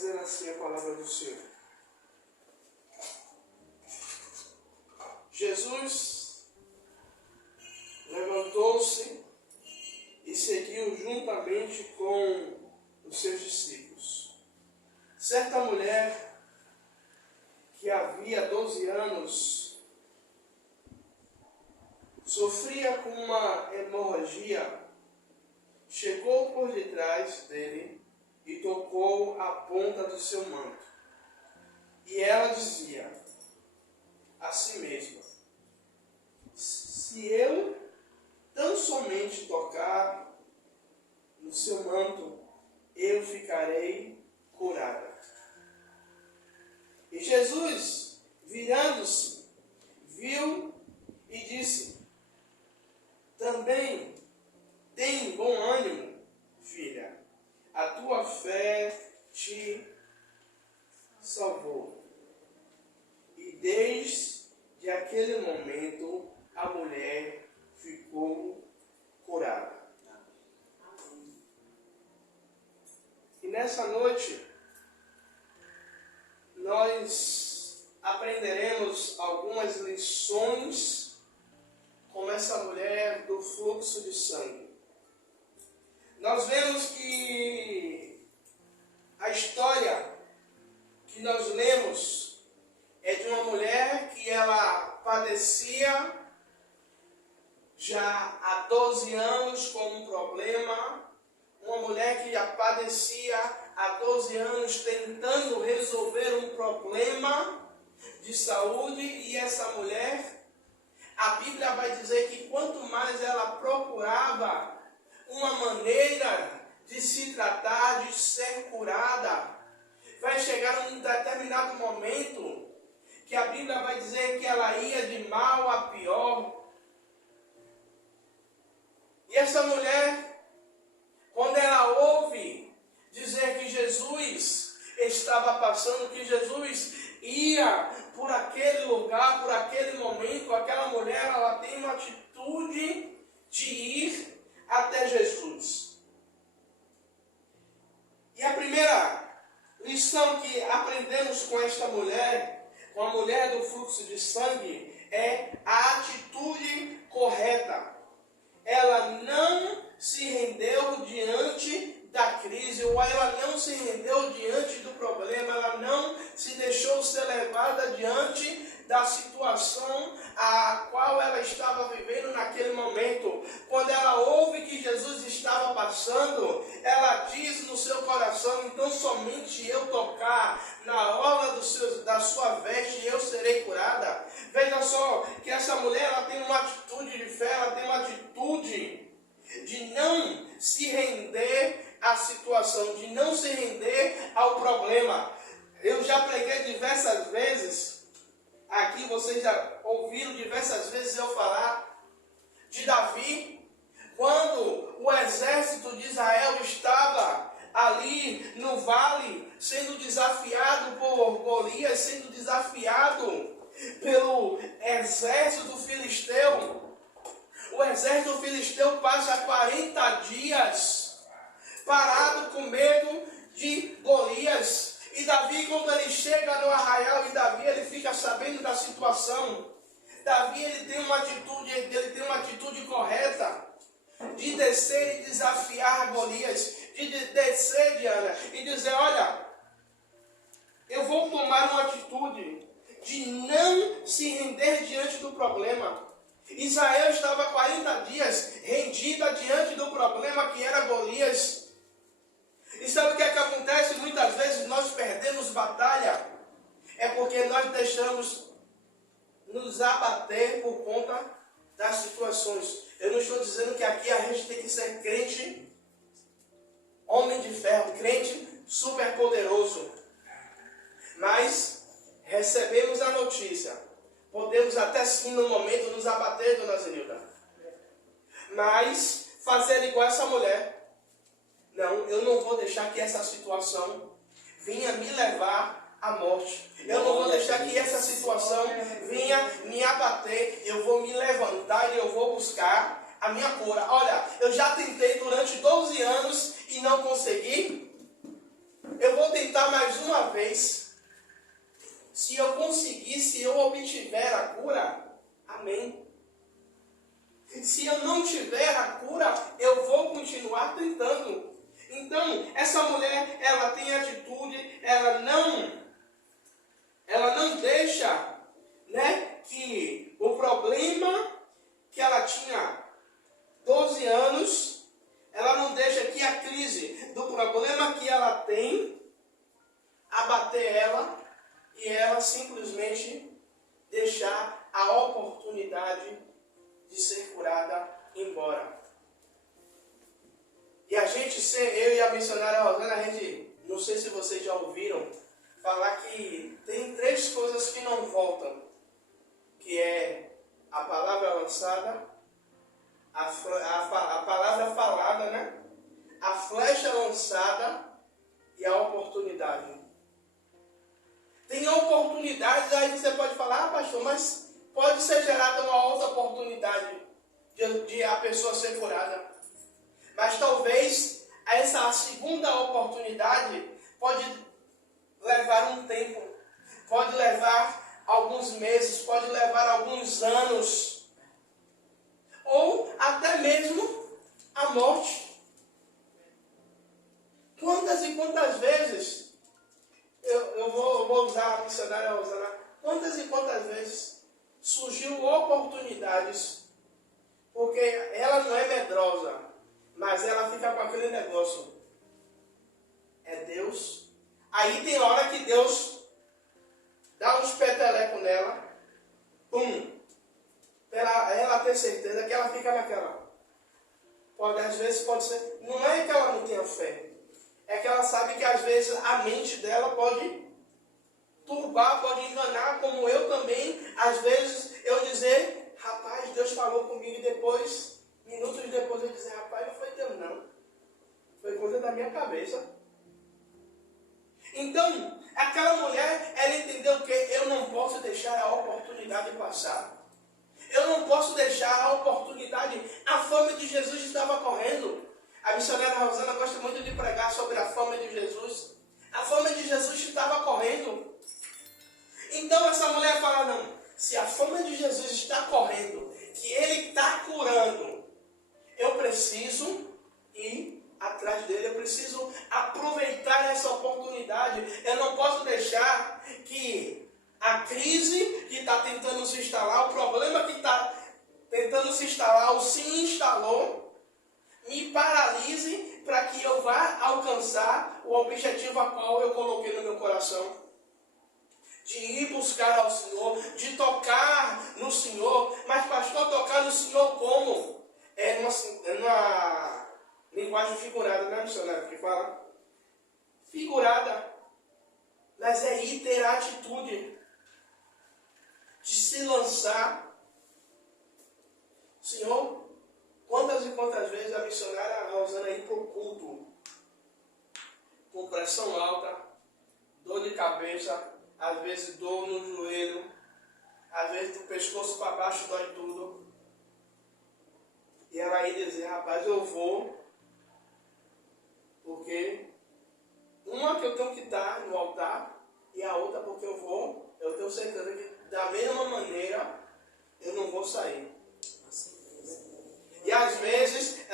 dizer assim a palavra do Senhor. Jesus levantou-se e seguiu juntamente com os seus discípulos. Certa mulher que havia 12 anos sofria com uma hemorragia, chegou por detrás dele e tocou a ponta do seu manto. E ela dizia a si mesma: se eu tão somente tocar no seu manto, eu ficarei curada. E Jesus, virando-se, viu e disse: também tem bom ânimo, filha, a tua fé te salvou. E desde aquele momento a mulher ficou curada. E nessa noite nós aprenderemos algumas lições com essa mulher do fluxo de sangue. Nós vemos que a história que nós lemos é de uma mulher que ela padecia já há 12 anos com um problema, uma mulher que já padecia há 12 anos tentando resolver um problema de saúde, e essa mulher, a Bíblia vai dizer que quanto mais ela procurava uma maneira de se tratar, de ser curada, vai chegar um determinado momento que a Bíblia vai dizer que ela ia de mal a pior. E essa mulher, quando ela ouve dizer que Jesus estava passando, que Jesus ia por aquele lugar, por aquele momento, aquela mulher, ela tem uma atitude de ir até Jesus. E a primeira lição que aprendemos com esta mulher, com a mulher do fluxo de sangue, é a atitude correta. Ela não se rendeu diante da crise, ou ela não se rendeu diante do problema, ela não se deixou ser levada diante da situação a qual ela estava vivendo naquele momento. Quando ela ouve que Jesus estava passando, ela diz no seu coração: então somente eu tocar na orla da sua veste, eu serei curada. Veja só que essa mulher, ela tem uma atitude de fé, ela tem uma atitude de não se render à situação, de não se render ao problema. Eu já preguei diversas vezes, aqui vocês já ouviram diversas vezes eu falar de Davi, quando o exército de Israel estava ali no vale, sendo desafiado por Golias, sendo desafiado pelo exército filisteu. O exército filisteu passa 40 dias parado com medo de Golias. E Davi, quando ele chega no arraial, e Davi ele fica sabendo da situação, Davi ele tem uma atitude correta de descer e desafiar Golias, de descer, Diana, e dizer: olha, eu vou tomar uma atitude de não se render diante do problema. Israel estava 40 dias rendida diante do problema que era Golias. E sabe o que é que acontece? Muitas vezes nós perdemos batalha. É porque nós deixamos nos abater por conta das situações. Eu não estou dizendo que aqui a gente tem que ser crente, homem de ferro, crente super poderoso. Mas recebemos a notícia. Podemos até sim no momento nos abater, dona Zenilda. Mas fazer igual essa mulher. Não, eu não vou deixar que essa situação venha me levar à morte. Eu não vou deixar que essa situação venha me abater. Eu vou me levantar e eu vou buscar a minha cura. Olha, eu já tentei durante 12 anos e não consegui. eu vou tentar mais uma vez. Se eu conseguir, se eu obtiver a cura, amém. Se eu não tiver a cura, eu vou continuar tentando. Então, essa mulher, ela tem atitude, ela não deixa, né, que o problema que ela tinha 12 anos, ela não deixa que a crise do problema que ela tem abater ela e ela simplesmente deixar a oportunidade de ser curada embora. E a gente, eu e a missionária Rosana, a gente, não sei se vocês já ouviram, falar que tem 3 coisas que não voltam, que é a palavra lançada, a palavra falada, né? A flecha lançada e a oportunidade. Tem oportunidades, aí você pode falar, pastor, mas pode ser gerada uma outra oportunidade de a pessoa ser curada. Mas talvez essa segunda oportunidade pode levar um tempo, pode levar alguns meses, pode levar alguns anos, ou até mesmo a morte. Quantas e quantas vezes, eu vou usar a missionária Rosana, quantas e quantas vezes surgiu oportunidades, porque ela não é medrosa, mas ela fica com aquele negócio. É Deus. Aí tem hora que Deus dá uns petelecos nela. Pum. Para ela ter certeza que ela fica naquela. Às vezes pode ser. Não é que ela não tenha fé. É que ela sabe que às vezes a mente dela pode turbar, pode enganar, como eu também. Às vezes eu dizer, rapaz, Deus falou comigo e depois, minutos depois eu dizer, rapaz, não foi Deus não. Foi coisa da minha cabeça. Então, aquela mulher, ela entendeu que eu não posso deixar a oportunidade passar. Eu não posso deixar a oportunidade. A fome de Jesus estava correndo. A missionária Rosana gosta muito de pregar sobre a fome de Jesus. A fome de Jesus estava correndo. Então essa mulher fala, não, se a fome de Jesus está correndo, que Ele está curando, eu preciso ir atrás dele, eu preciso aproveitar essa oportunidade. Eu não posso deixar que a crise que está tentando se instalar, o problema que está tentando se instalar, ou se instalou, me paralise para que eu vá alcançar o objetivo a qual eu coloquei no meu coração. De ir buscar ao Senhor, de tocar no Senhor. Mas pastor, tocar no Senhor como? É numa linguagem figurada, né, missionário, que fala? Figurada. Mas é ir ter a atitude de se lançar. Senhor, quantas e quantas vezes a missionária Rosana ir para o culto com pressão alta, dor de cabeça, às vezes dor no joelho, às vezes do pescoço para baixo dói tudo. E ela ia dizer, rapaz, eu vou, porque uma que eu tenho que estar no altar, e a outra porque eu tenho certeza que da mesma maneira eu não vou sair. E às vezes,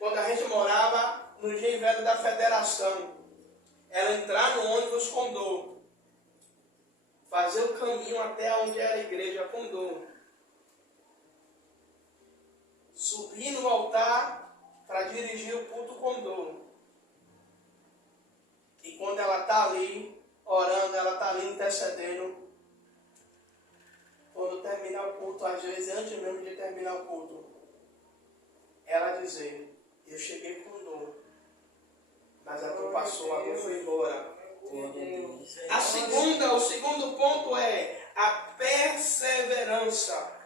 quando a gente morava no Engenho Velho da Federação, ela entrar no ônibus com dor, fazer o caminho até onde era a igreja com dor, subir no altar para dirigir o culto com dor. E quando ela está ali orando, ela está ali intercedendo, quando terminar o culto, às vezes antes mesmo de terminar o culto, ela dizer, eu cheguei com dor, mas a dor passou, a dor foi embora. O segundo ponto é a perseverança.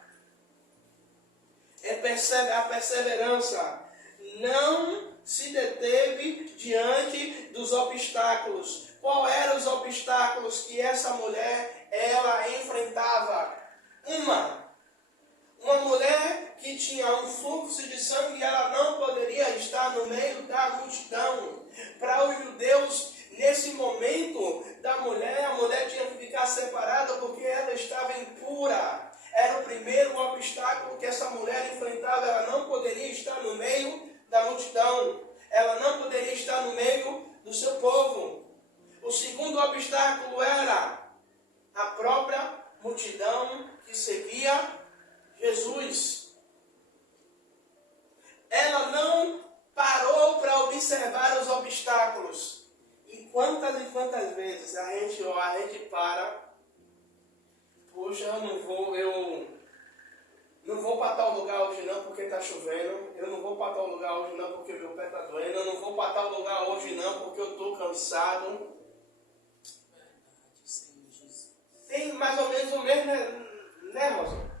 A perseverança não se deteve diante dos obstáculos. Qual eram os obstáculos que essa mulher ela enfrentava? Uma mulher que tinha um fluxo de sangue, ela não poderia estar no meio da multidão. Para os judeus, ela não poderia estar no meio do seu povo. O segundo obstáculo era a própria multidão que seguia Jesus. Ela não parou para observar os obstáculos. E quantas vezes a gente para, poxa, eu não vou para tal lugar hoje não porque está chovendo, eu não vou para tal lugar hoje não porque meu pé está doendo, eu não vou para tal lugar hoje não porque eu estou cansado. Tem mais ou menos o mesmo, né, Rosa?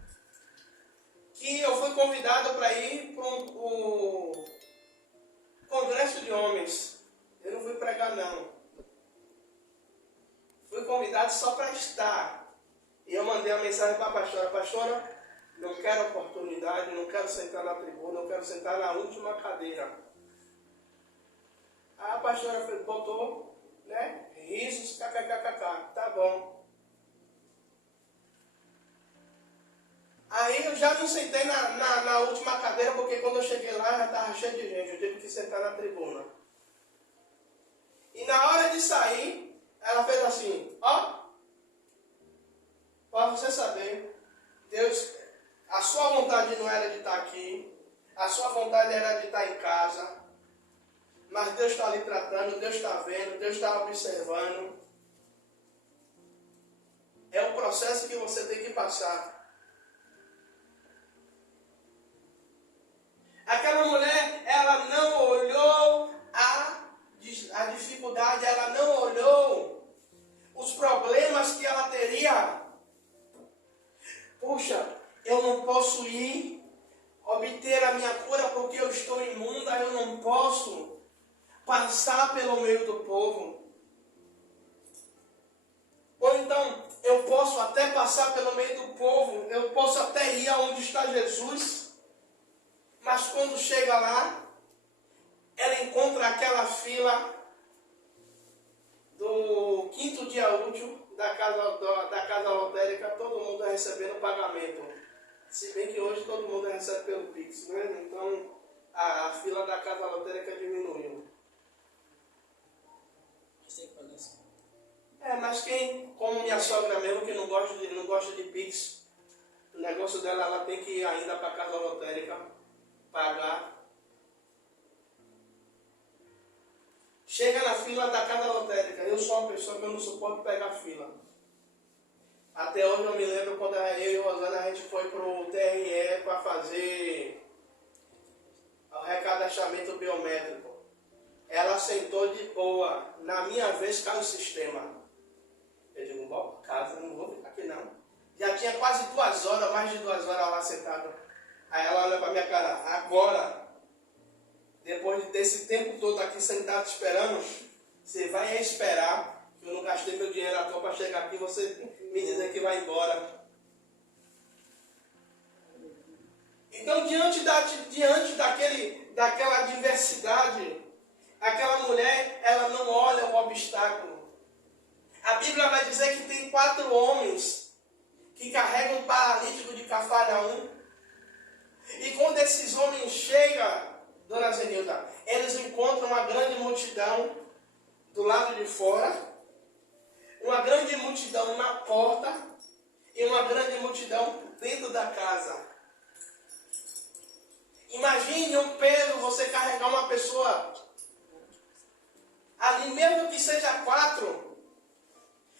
Que eu fui convidado para ir para o congresso de homens. Eu não fui pregar não. Fui convidado só para estar. E eu mandei a mensagem para a pastora. Pastora, não quero oportunidade, não quero sentar na tribuna, eu quero sentar na última cadeira. Aí a pastora botou, né, risos, kkkk, tá bom. Aí eu já não sentei na última cadeira, porque quando eu cheguei lá já estava cheio de gente, eu tive que sentar na tribuna. E na hora de sair, ela fez assim, ó, para você saber, Deus, a sua vontade não era de estar aqui, a sua vontade era de estar em casa, mas Deus está ali tratando, Deus está vendo, Deus está observando. É um processo que você tem que passar. Aquela mulher, ela não olhou a dificuldade, ela não olhou os problemas que ela teria. Puxa, eu não posso ir obter a minha cura porque eu estou imunda, eu não posso passar pelo meio do povo. Ou então, eu posso até passar pelo meio do povo, eu posso até ir aonde está Jesus. Mas quando chega lá, ela encontra aquela fila do quinto dia útil da casa lotérica, todo mundo recebendo pagamento. Se bem que hoje todo mundo recebe pelo Pix, né? Então a fila da casa lotérica diminuiu. Mas quem, como minha sogra mesmo, que não gosta de Pix, o negócio dela, ela tem que ir ainda para a casa lotérica pagar. Chega na fila da casa lotérica. Eu sou uma pessoa que eu não suporto pegar fila. Até hoje eu me lembro quando eu e Rosana a gente foi pro TRE para fazer o recadastramento biométrico. Ela sentou de boa. Na minha vez caiu o sistema. Eu digo, vou para casa, não vou ficar aqui não. Já tinha quase 2 horas, mais de 2 horas lá sentado. Aí ela olha para minha cara, agora, depois desse tempo todo aqui sentado esperando, você vai esperar, que eu não gastei meu dinheiro à toa para chegar aqui e você me dizer que vai embora. Então, diante daquela adversidade, aquela mulher, ela não olha o obstáculo. A Bíblia vai dizer que tem 4 homens que carregam um paralítico de Cafarnaum. E quando esses homens chegam, Dona Zenilda, eles encontram uma grande multidão do lado de fora, uma grande multidão na porta e uma grande multidão dentro da casa. Imagine um peso você carregar uma pessoa ali, mesmo que seja 4.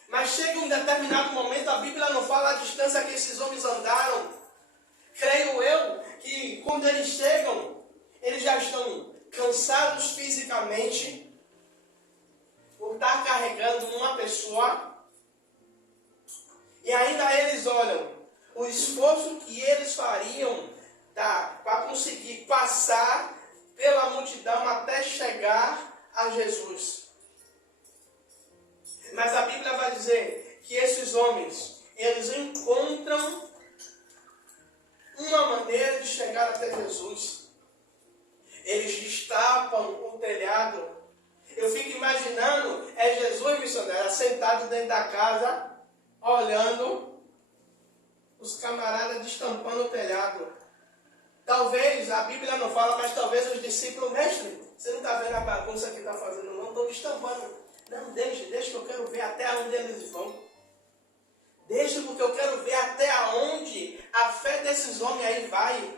Mas chega um determinado momento, a Bíblia não fala a distância que esses homens andaram. Creio eu que quando eles chegam, eles já estão cansados fisicamente por estar carregando uma pessoa. E ainda eles olham o esforço que eles fariam para conseguir passar pela multidão até chegar a Jesus. Mas a Bíblia vai dizer que esses homens, eles encontram uma maneira de chegar até Jesus. Eles destapam o telhado. Eu fico imaginando, Jesus missionário sentado dentro da casa, olhando os camaradas destampando o telhado. Talvez, a Bíblia não fala, mas talvez os discípulos, mestre, você não está vendo quero ver até onde eles vão. Deixa, porque eu quero ver até onde a fé desses homens aí vai.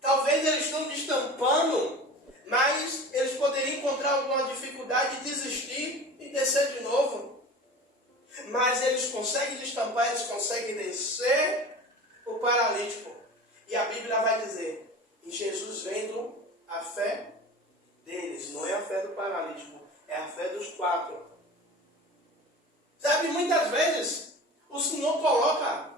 Talvez eles estão destampando, mas eles poderiam encontrar alguma dificuldade de desistir e descer de novo. Mas eles conseguem destampar, eles conseguem descer o paralítico. E a Bíblia vai dizer, e Jesus vendo a fé deles, não é a fé do paralítico, é a fé dos 4. Sabe, muitas vezes o Senhor coloca,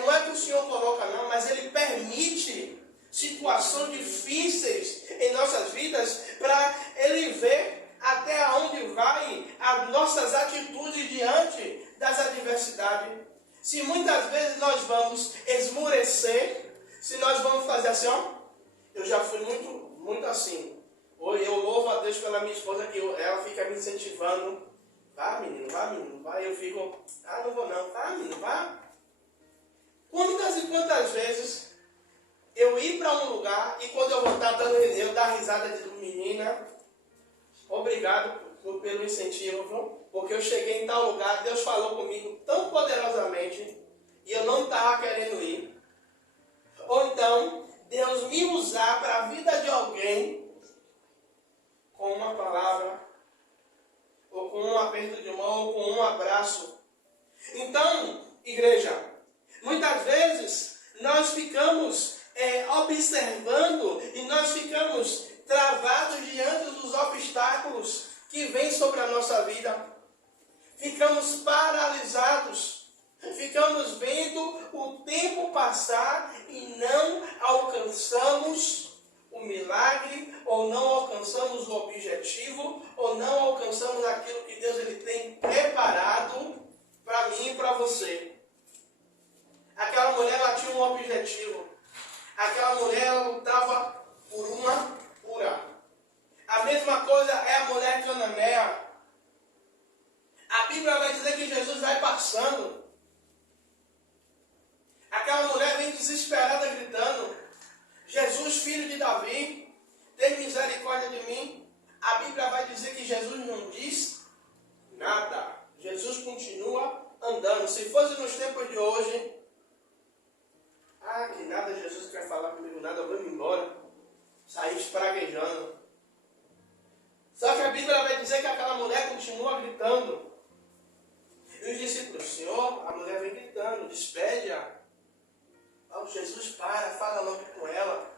não é que o Senhor coloca não, mas Ele permite situações difíceis em nossas vidas para Ele ver até onde vai as nossas atitudes diante das adversidades. Se muitas vezes nós vamos esmurecer, se nós vamos fazer assim, ó, eu já fui muito assim. Eu louvo a Deus pela minha esposa, que ela fica me incentivando. Vá menino, vai. Eu fico, não vou não. Vá menino, vá. Quantas e quantas vezes eu ir para um lugar e quando eu voltar, eu dar risada de menina, obrigado pelo incentivo, viu? Porque eu cheguei em tal lugar, Deus falou comigo tão poderosamente e eu não estava querendo ir. Ou então, Deus me usar para a vida de alguém com uma palavra, ou com um aperto de mão, ou com um abraço. Então, igreja, muitas vezes nós ficamos observando e nós ficamos travados diante dos obstáculos que vêm sobre a nossa vida. Ficamos paralisados. Ficamos vendo o tempo passar e não alcançamos o milagre, ou não alcançamos o objetivo, ou não alcançamos aquilo que Deus ele tem preparado para mim e para você. Aquela mulher ela tinha um objetivo. Aquela mulher ela lutava por uma cura. A mesma coisa é a mulher cananeia. A Bíblia vai dizer que Jesus vai passando. Aquela mulher vem desesperada gritando, Jesus, filho de Davi, tem misericórdia de mim. A Bíblia vai dizer que Jesus não diz nada. Jesus continua andando. Se fosse nos tempos de hoje, que nada, Jesus quer falar comigo, nada, eu vou embora. Sair espraguejando. Só que a Bíblia vai dizer que aquela mulher continua gritando. E os discípulos, Senhor, a mulher vem gritando, despede-a. Jesus fala logo com ela.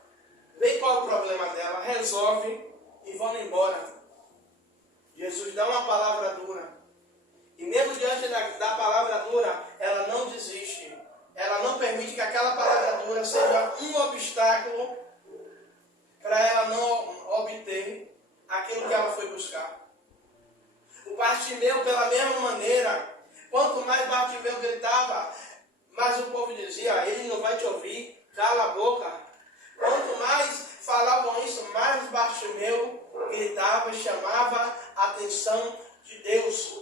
Vê qual é o problema dela, resolve e vão embora. Jesus dá uma palavra dura. E mesmo diante da palavra dura, ela não desiste. Ela não permite que aquela palavra dura seja um obstáculo para ela não obter aquilo que ela foi buscar. O Bartimeu, pela mesma maneira, quanto mais Bartimeu gritava, mais o povo dizia, ele não vai te ouvir, cala a boca. Quanto mais falavam isso, mais Bartimeu gritava e chamava a atenção de Deus.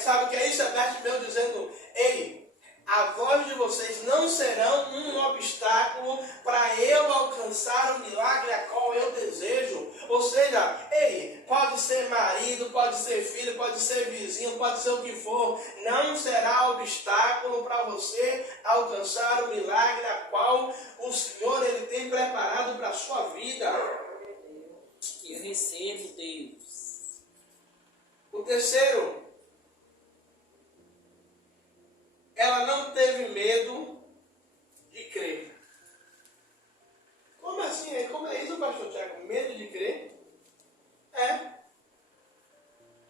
Sabe o que é isso? É Bartimeu dizendo, ei, a voz de vocês não serão um obstáculo para eu alcançar o milagre a qual eu desejo. Ou seja, ei, pode ser marido, pode ser filho, pode ser vizinho, pode ser o que for. Não será obstáculo para você alcançar o milagre a qual o Senhor ele tem preparado para a sua vida. Eu recebo, Deus. O terceiro, ela não teve medo de crer. Como assim? Como é isso, pastor Tiago? Medo de crer?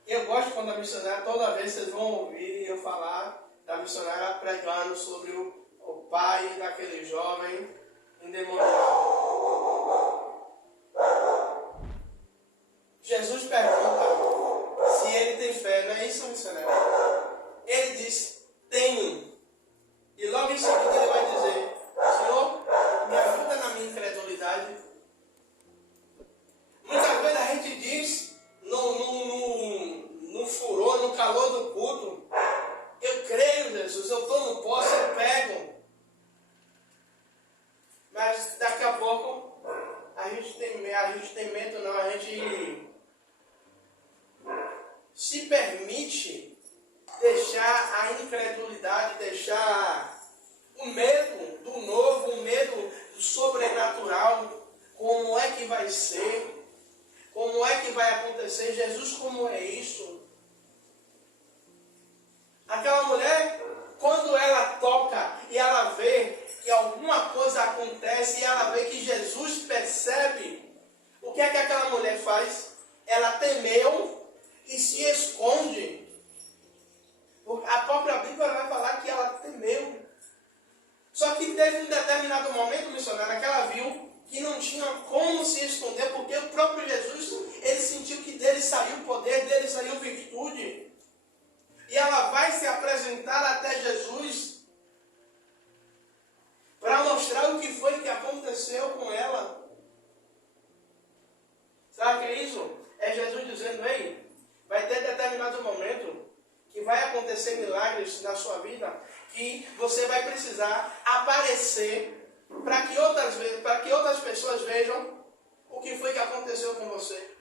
Eu gosto quando a missionária, toda vez vocês vão ouvir eu falar da missionária pregando sobre o pai daquele jovem endemoniado. Jesus pergunta se ele tem fé, não é isso, missionária? Ele diz, tenho. E logo em seguida ele vai dizer, Senhor, me ajuda na minha incredulidade. Muitas vezes a gente diz, no furor, no calor do culto, eu creio, Jesus, eu estou no poço, eu pego. Mas daqui a pouco é que vai ser, como é que vai acontecer, Jesus, como é isso? Aquela mulher, quando ela toca e ela vê que alguma coisa acontece e ela vê que Jesus percebe, o que é que aquela mulher faz? Ela temeu e se esconde. A própria Bíblia vai falar que ela temeu. Só que teve um determinado momento, missionária, que ela viu que não tinha como se esconder, porque o próprio Jesus, ele sentiu que dele saiu poder, dele saiu virtude. E ela vai se apresentar até Jesus para mostrar o que foi que aconteceu com ela. Sabe o que é isso? É Jesus dizendo, ei, vai ter determinado momento que vai acontecer milagres na sua vida, que você vai precisar aparecer para que outras pessoas vejam o que foi que aconteceu com você.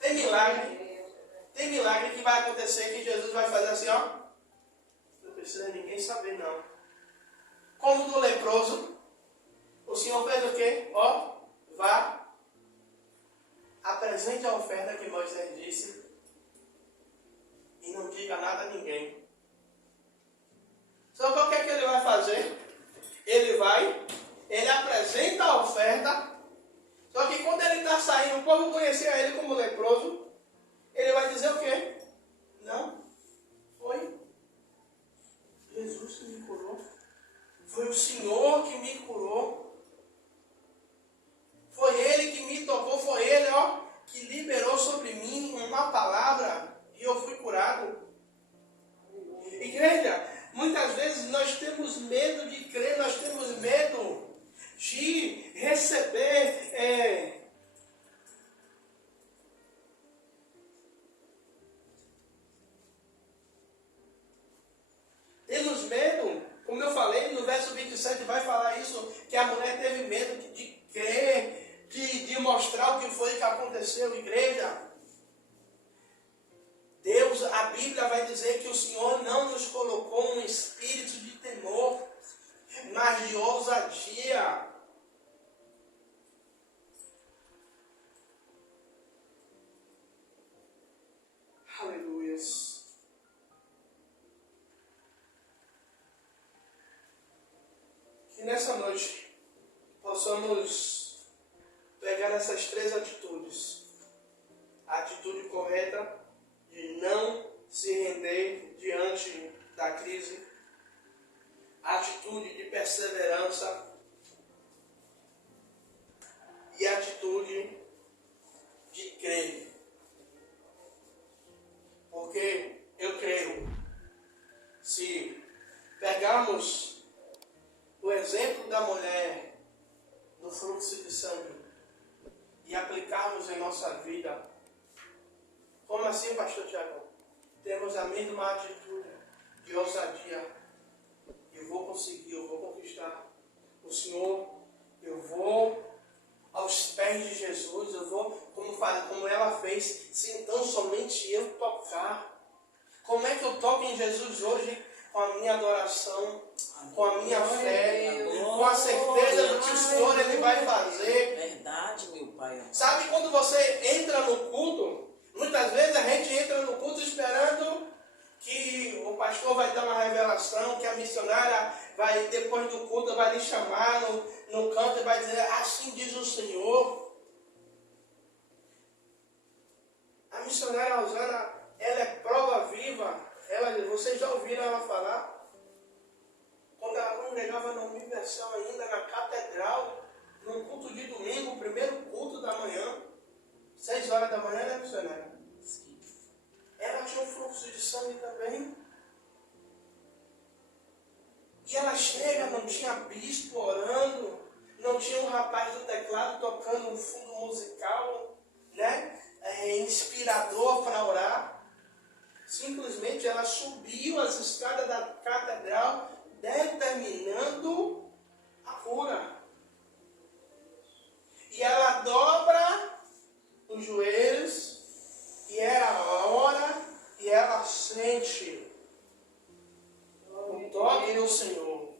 Tem milagre que vai acontecer, que Jesus vai fazer assim, ó. Não precisa ninguém saber, não. Como do leproso, o Senhor fez o quê? Ó, vá, apresente a oferta que Moisés disse e não diga nada a ninguém. Só que o que é que ele vai fazer? Ele apresenta a oferta, só que quando ele está saindo, o povo conhecia ele como leproso, ele vai dizer o quê? Não, foi Jesus que me curou. Foi o Senhor que me curou. Foi Ele que me tocou, foi Ele, ó, que liberou sobre mim uma palavra e eu fui curado. Igreja, muitas vezes nós temos medo de crer, nós temos medo de receber temos medo, como eu falei, no verso 27 vai falar isso, que a mulher teve medo de crer, de mostrar o que foi que aconteceu, igreja. Deus, a Bíblia vai dizer que o Senhor não nos colocou um espírito de temor, mas de ousadia. Aleluias. Que nessa noite possamos pegar essas três atitudes. A atitude correta de não se render diante da crise. A atitude de perseverança. E a atitude de crer. Porque eu creio, se pegarmos o exemplo da mulher do fluxo de sangue e aplicarmos em nossa vida, como assim, pastor Tiago? Temos a mesma atitude de ousadia. Eu vou conseguir, eu vou conquistar. O Senhor, eu vou aos pés de Jesus, eu vou, como ela fez, se então somente eu tocar. Como é que eu toco em Jesus hoje? Com a minha adoração, com a minha fé, com a certeza do que o Senhor Ele vai fazer. Verdade, meu Pai. Sabe quando você entra no culto? Muitas vezes a gente entra no culto esperando que o pastor vai dar uma revelação, que a missionária vai, depois do culto, vai lhe chamar no canto e vai dizer, assim diz o Senhor. A missionária Rosana, ela é prova viva. Vocês já ouviram ela falar? Quando ela congregava na Universal ainda, na Catedral, num culto de domingo, o primeiro culto da manhã, 6 horas da manhã, né, missionária? Sim. Ela tinha um fluxo de sangue também. E ela chega, não tinha bispo orando, não tinha um rapaz do teclado tocando um fundo musical, né? Inspirador para orar. Simplesmente ela subiu as escadas da catedral, determinando a cura. E ela dobra os joelhos, e ela ora, e ela sente o toque do Senhor.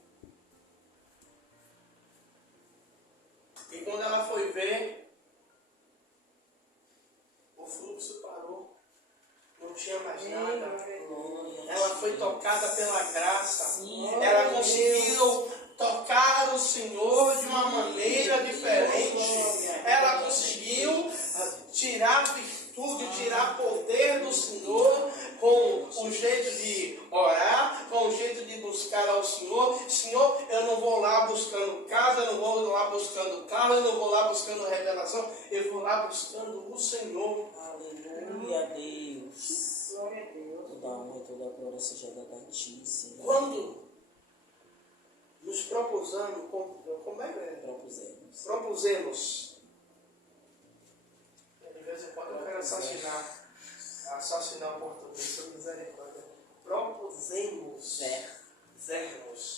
E quando ela foi ver, tinha mais nada. Glória. Ela foi tocada pela graça. Sim. Ela conseguiu tocar o Senhor de uma maneira diferente. Ela conseguiu tirar virtude, tirar poder do Senhor com o jeito de orar, com o jeito de buscar ao Senhor. Senhor, eu não vou lá buscando casa, eu não vou lá buscando carro, eu não vou lá buscando revelação, eu vou lá buscando o Senhor. Aleluia, Deus. Glória a Deus. Toda honra e toda glória seja dada a Ti, Senhor. Quando nos propusamos, como é que é? Propusemos. De vez em quando eu quero assassinar o português, se eu misericórdia. Propusemos. Zermos.